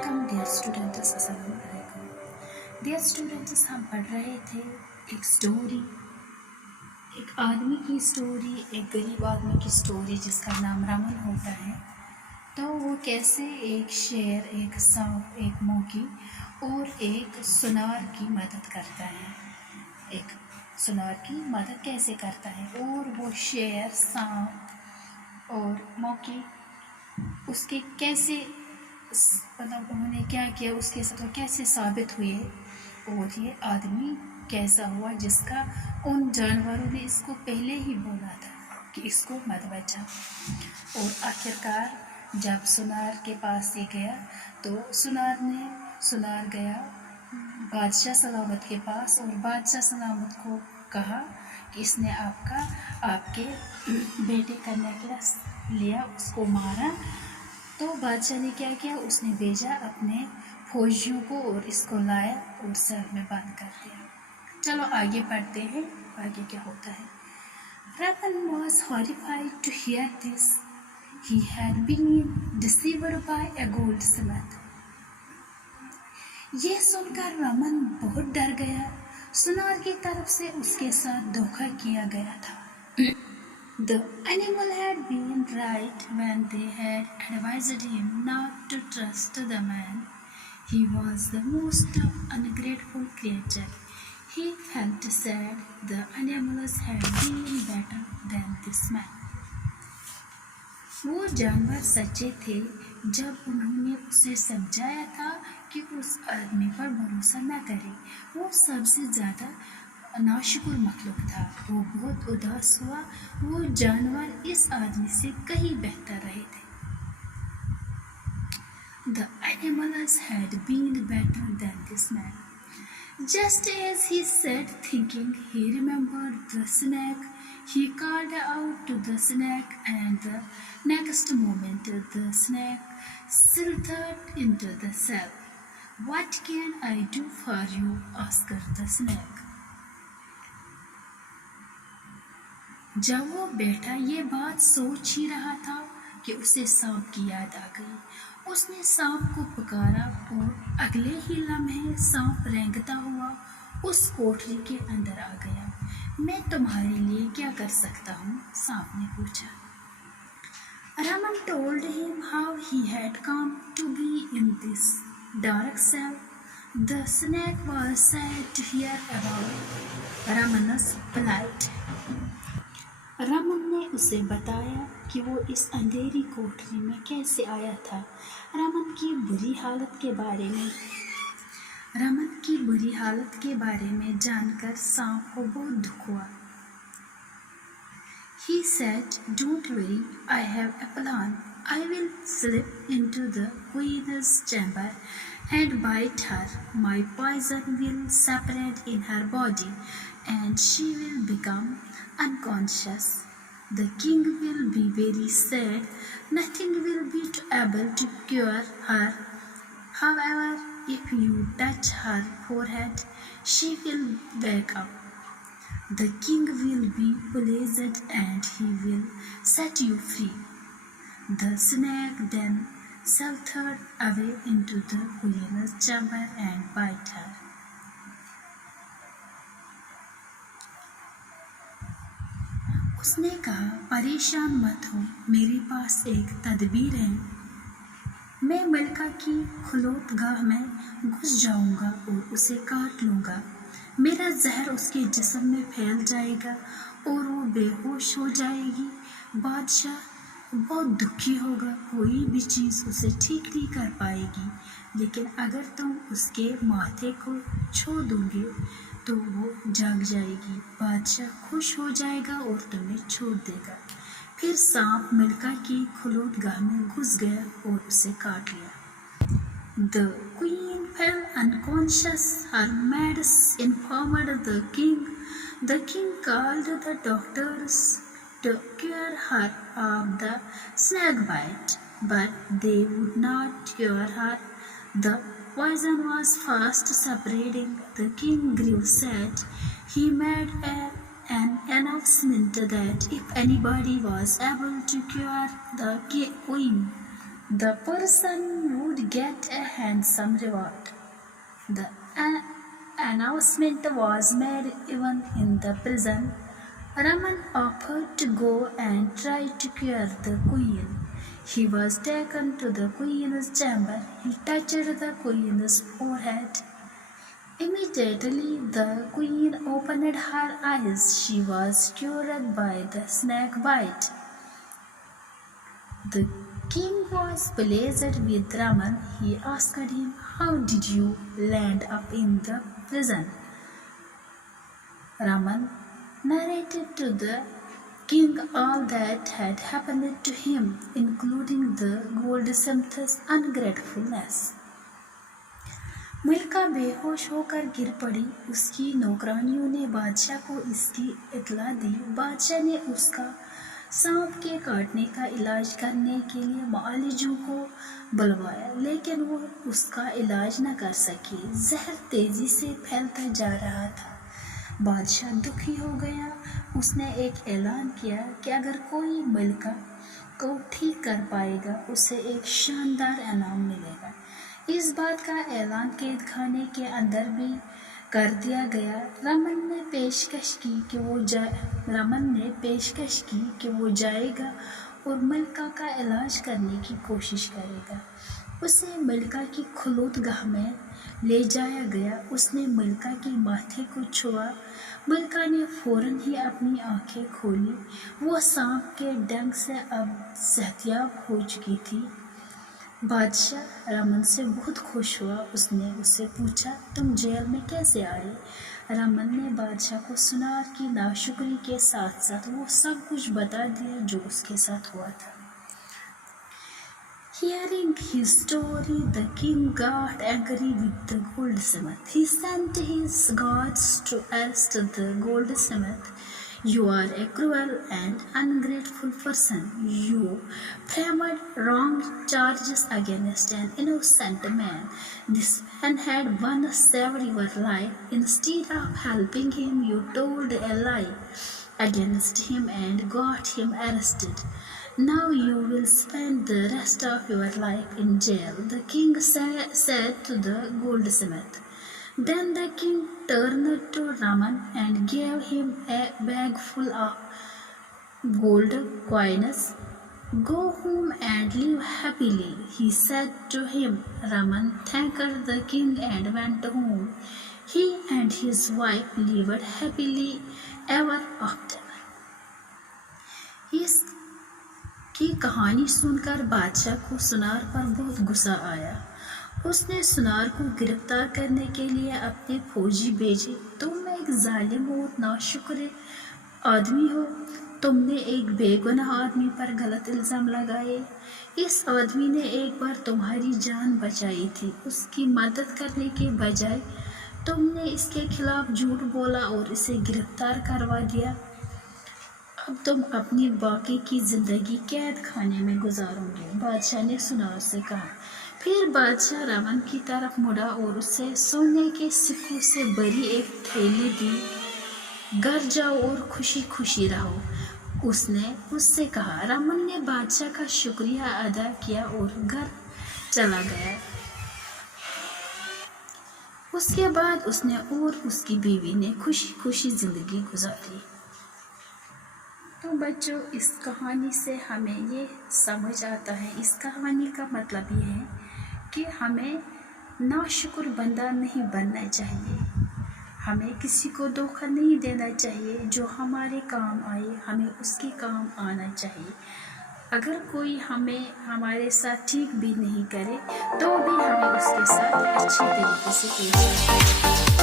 Welcome dear students, अस्सलाम वालेकुम। Dear students, हम पढ़ रहे थे एक स्टोरी, एक आदमी की स्टोरी, एक गरीब आदमी की स्टोरी जिसका नाम रमन होता है। तो वो कैसे एक शेर, एक सांप, एक मोगी और एक सुनार की मदद करता है। एक सुनार की मदद कैसे करता है और वो शेर, सांप और मोगी उसके कैसे, मतलब उन्होंने क्या किया, उसके साथ वो कैसे साबित हुए और ये आदमी कैसा हुआ जिसका उन जानवरों ने इसको पहले ही बोला था कि इसको मत बचा। और आखिरकार जब सुनार के पास ये गया तो सुनार गया बादशाह सलामत के पास और बादशाह सलामत को कहा कि इसने आपके बेटे का नेकलेस लिया, उसको मारा। तो बादशाह ने क्या किया, उसने भेजा अपने फौजियों को और इसको लाया और सेल में बंद कर दिया। चलो आगे पढ़ते हैं, आगे क्या होता है। Ravan was horrified to hear this. He had been deceived by a goldsmith. यह सुनकर रमन बहुत डर गया, सुनार की तरफ से उसके साथ धोखा किया गया था। The animal had been right when they had advised him not to trust the man. He was the most ungrateful creature. He felt sad. The animals had been better than this man. वो जानवर सच्चे थे जब उन्होंने उसे समझाया था कि उस आदमी पर भरोसा न करे। वो सबसे ज़्यादा नाशुक्र मखलूक था। वो बहुत उदास हुआ। वो जानवर इस आदमी से कहीं बेहतर रहे थे। The animals had been better than this man. Just as he sat thinking, he remembered the snake. He called out to the snake, and the next moment the snake slithered into the cell. What can I do for you? asked the snake. जब वो बैठा ये बात सोच ही रहा था कि उसे सांप की याद आ गई। उसने सांप को पुकारा और अगले ही लम्हे सांप रेंगता हुआ उस कोठरी के अंदर आ गया। मैं तुम्हारे लिए क्या कर सकता हूँ? सांप ने पूछा। Raman told him how he had come to be in this dark cell. The snake was sad to hear about Raman's plight. Raman ने उसे बताया कि वो इस अंधेरी कोठरी में कैसे आया था। रमन की बुरी हालत के बारे में जानकर सांप को बहुत दुख हुआ। He said, "Don't worry, I have a plan. I will slip into the queen's chamber and bite her. My poison will separate in her body and she will become unconscious. The king will be very sad. Nothing will be able to cure her. However, if you touch her forehead, she will wake up. The king will be pleased and he will set you free." The snake then slithered away into the queen's chamber and bit her. उसने कहा, परेशान मत हो, मेरे पास एक तदबीर है। मैं मलका की खुलोतगाह में घुस जाऊंगा और उसे काट लूँगा। मेरा जहर उसके जिस्म में फैल जाएगा और वो बेहोश हो जाएगी। बादशाह बहुत दुखी होगा, कोई भी चीज़ उसे ठीक नहीं कर पाएगी। लेकिन अगर तुम उसके माथे को छू दोगे तो वो जाग जाएगी। बादशाह खुश हो जाएगा और तुम्हें छोड़ देगा। फिर सांप मलका की खुलोतगाह में घुस गया और उसे काट लिया। The queen fell unconscious. Her maids informed the king. The king called the doctors to cure her of the snake bite, but they would not cure her. The poison was fast spreading. The king grew sad. He made an announcement that if anybody was able to cure the queen, the person would get a handsome reward. The announcement was made even in the prison. Raman offered to go and try to cure the queen. He was taken to the queen's chamber. He touched the queen's forehead. Immediately the queen opened her eyes. She was cured by the snake bite. The king was pleased with Raman. He asked him, "How did you land up in the prison?" Raman narrated to the king all that had happened to him, including the goldsmith's ungratefulness. मलिका बेहोश होकर गिर पड़ी। उसकी नौकरानियों ने बादशाह को इसकी इत्तला दी। बादशाह ने उसका सांप के काटने का इलाज करने के लिए मुआलिजों को बुलवाया, लेकिन वो उसका इलाज न कर सके। जहर तेजी से फैलता जा रहा था। बादशाह दुखी हो गया। उसने एक ऐलान किया कि अगर कोई मलिका को ठीक कर पाएगा उसे एक शानदार इनाम मिलेगा। इस बात का ऐलान कैद खाने के अंदर भी कर दिया गया। रमन ने पेशकश की कि वो जाएगा और मलिका का इलाज करने की कोशिश करेगा। उसे मलिका की खुलूतगाह में ले जाया गया। उसने मलिका के माथे को छुआ। मलिका ने फौरन ही अपनी आंखें खोली। वो सांप के डंक से अब सेहतियाब हो चुकी थी। बादशाह रमन से बहुत खुश हुआ। उसने उससे पूछा, "तुम जेल में कैसे आए?" रमन ने बादशाह को सुनार की नाशुक्री के साथ साथ वो सब कुछ बता दिया जो उसके साथ हुआ था। Hearing his story, the king got angry with the goldsmith. He sent his guards to arrest the goldsmith. "You are a cruel and ungrateful person. You framed wrong charges against an innocent man. This man had once saved your life. Instead of helping him, you told a lie against him and got him arrested. Now you will spend the rest of your life in jail," the king said to the goldsmith. Then the king turned to Raman and gave him a bag full of gold coins. "Go home and live happily," he said to him. Raman thanked the king and went home. He and his wife lived happily ever after. इस की कहानी सुनकर बादशाह को सुनार पर बहुत गुस्सा आया। उसने सुनार को गिरफ्तार करने के लिए अपने फौजी भेजे। "तुम एक जालिम और नाशुक्र आदमी हो। तुमने एक बेगुनाह आदमी पर गलत इल्ज़ाम लगाए। इस आदमी ने एक बार तुम्हारी जान बचाई थी। उसकी मदद करने के बजाय तुमने इसके खिलाफ झूठ बोला और इसे गिरफ्तार करवा दिया। अब तुम अपनी बाकी की ज़िंदगी कैद खाने में गुजारोगे," बादशाह ने सुनार से कहा। फिर बादशाह रमन की तरफ मुड़ा और उसे सोने के सिक्कों से भरी एक थैली दी। "घर जाओ और खुशी खुशी रहो," उसने उससे कहा। रमन ने बादशाह का शुक्रिया अदा किया और घर चला गया। उसके बाद उसने और उसकी बीवी ने खुशी खुशी ज़िंदगी गुजारी। तो बच्चों, इस कहानी से हमें ये समझ आता है, इस कहानी का मतलब ये है कि हमें नाशुक्र बंदा नहीं बनना चाहिए। हमें किसी को धोखा नहीं देना चाहिए। जो हमारे काम आए हमें उसके काम आना चाहिए। अगर कोई हमारे साथ ठीक भी नहीं करे तो भी हमें उसके साथ अच्छी तरीके से पेश आना चाहिए।